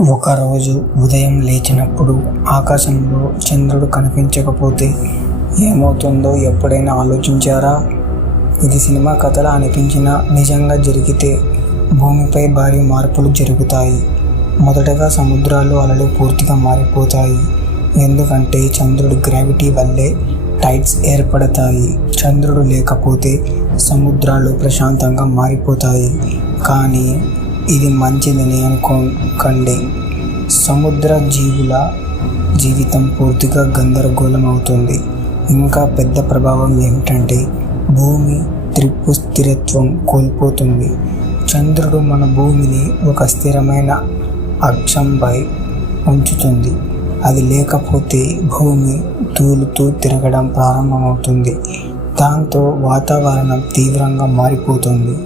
ఒకరోజు ఉదయం లేచినప్పుడు ఆకాశంలో చంద్రుడు కనిపించకపోతే ఏమవుతుందో ఎప్పుడైనా ఆలోచించారా? ఇది సినిమా కథలా అనిపించినా నిజంగా జరిగితే భూమిపై భారీ మార్పులు జరుగుతాయి. మొదటగా సముద్రాలు అలలు పూర్తిగా మారిపోతాయి. ఎందుకంటే చంద్రుడి గ్రావిటీ వల్లే టైడ్స్ ఏర్పడతాయి. చంద్రుడు లేకపోతే సముద్రాలు ప్రశాంతంగా మారిపోతాయి. కానీ ఇది మంచిదని అనుకోకండి. సముద్ర జీవుల జీవితం పూర్తిగా గందరగోళం అవుతుంది. ఇంకా పెద్ద ప్రభావం ఏమిటంటే భూమి స్థిరత్వం కోల్పోతుంది. చంద్రుడు మన భూమిని ఒక స్థిరమైన అక్షంపై ఉంచుతుంది. అది లేకపోతే భూమి తూలుతూ తిరగడం ప్రారంభమవుతుంది. దాంతో వాతావరణం తీవ్రంగా మారిపోతుంది.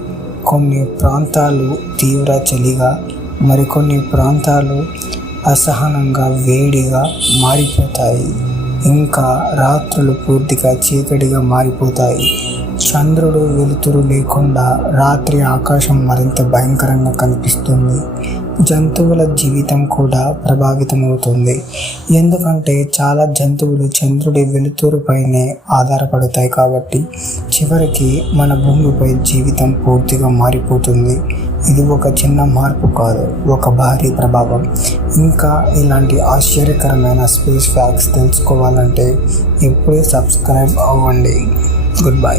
కొన్ని ప్రాంతాలు తీవ్ర చలిగా, మరికొన్ని ప్రాంతాలు అసహనంగా వేడిగా మారిపోతాయి. ఇంకా రాత్రులు పూర్తిగా చీకటిగా మారిపోతాయి. చంద్రుడు వెలుతురు లేకుండా రాత్రి ఆకాశం మరింత భయంకరంగా కనిపిస్తుంది. జంతువుల జీవితం కూడా ప్రభావితమవుతుంది. ఎందుకంటే చాలా జంతువులు చంద్రుడి వెలుతురుపైనే ఆధారపడతాయి. కాబట్టి చివరికి మన భూమిపై జీవితం పూర్తిగా మారిపోతుంది. ఇది ఒక చిన్న మార్పు కాదు, ఒక భారీ ప్రభావం. ఇంకా ఇలాంటి ఆశ్చర్యకరమైన స్పేస్ ఫ్యాక్ట్స్ తెలుసుకోవాలంటే ఇప్పుడే సబ్స్క్రైబ్ అవ్వండి. Good bye.